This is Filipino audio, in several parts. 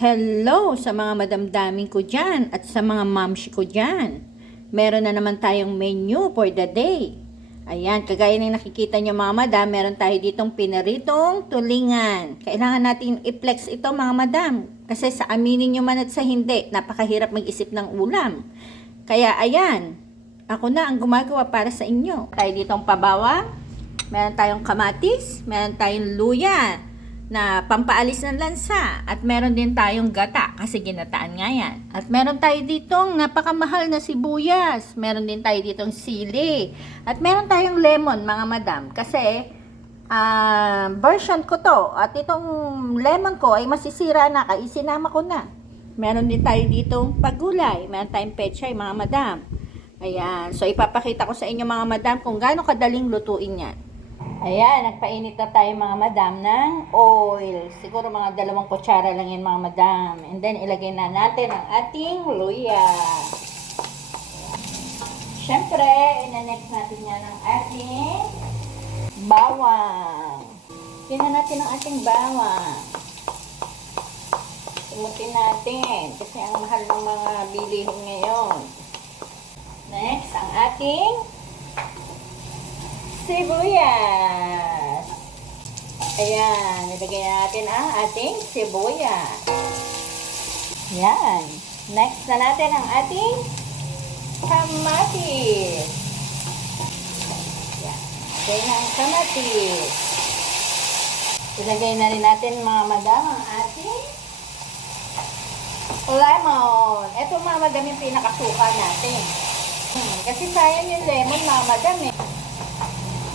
Hello sa mga madamdamin ko dyan at sa mga mamshi ko dyan. Meron na naman tayong menu for the day. Ayan, kagaya ng nakikita nyo mga madam, meron tayo ditong pinaritong tulingan. Kailangan natin i-flex ito mga madam. Kasi sa aminin nyo man at sa hindi, napakahirap mag-isip ng ulam. Kaya ayan, ako na ang gumagawa para sa inyo. Tayo ditong pabawang, meron tayong kamatis, meron tayong luya na pampaalis ng lansa. At meron din tayong gata kasi ginataan nga yan. At meron tayo ditong napakamahal na sibuyas. Meron din tayo ditong sili. At meron tayong lemon mga madam. Kasi version ko to. At itong lemon ko ay masisira na kaya isinama ko na. Meron din tayo ditong pagulay. Meron tayong pechay mga madam. Ayan. So ipapakita ko sa inyo mga madam kung gaano kadaling lutuin yan. Ayan, nagpainit na tayo mga madam ng oil. Siguro mga 2 kutsara lang yan mga madam. And then ilagay na natin ang ating luya. Siyempre, inanext natin yan ang ating bawang. Tingnan natin ang ating bawang. Tumutin natin kasi ang mahal ng mga bilihin ngayon. Next, ang ating sibuyas. Ayan, nilagay natin ang ating sibuyas. Ayan. Next na natin ang ating kamatis. Ayan. Ilagay na ang kamatis. Ilagay na rin natin mga madam ang ating lemon. Ito mga madam yung pinakasuka natin. Kasi sayang yung lemon mga madam eh.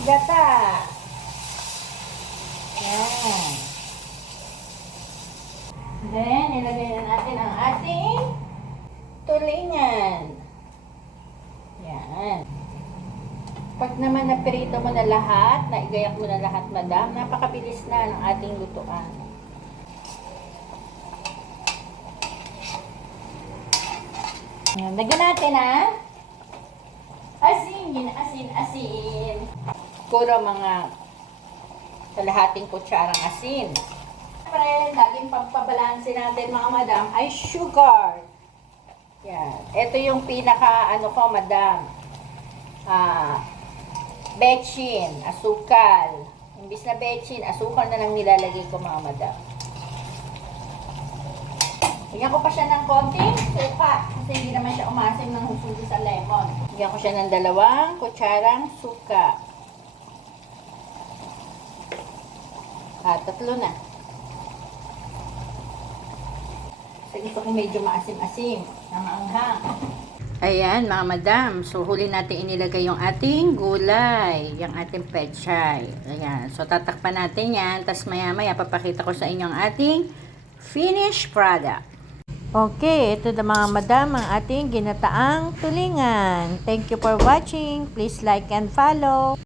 Gata. Yan. Then, ilagay na natin ang ating tulingan. Yan. Pag naman naprito mo na lahat, naigayak mo na lahat, madam, napakabilis na ng ating lutuan. Yan. Lagyan natin asin. Puro mga kalahating kutsarang asin. Siyempre, laging pampabalansin natin mga madam ay sugar. Yan. Ito yung pinaka ko madam. Bechin, asukal. Imbis na bechin, asukal na lang nilalagay ko mga madam. Lagyan ko pa siya ng konting suka kasi hindi naman siya umasim ng husugo sa lemon. Lagyan ko siya ng 2 kutsarang suka. 3 na. Kasi gusto ko medyo maasim-asim. Nanganghang. Ayan mga madam. So huli natin inilagay yung ating gulay. Yung ating pechay. Ayan. So tatakpan natin yan. Tapos maya-maya papakita ko sa inyo ang ating finished product. Okay, ito na mga madam ang ating ginataang tulingan. Thank you for watching. Please like and follow.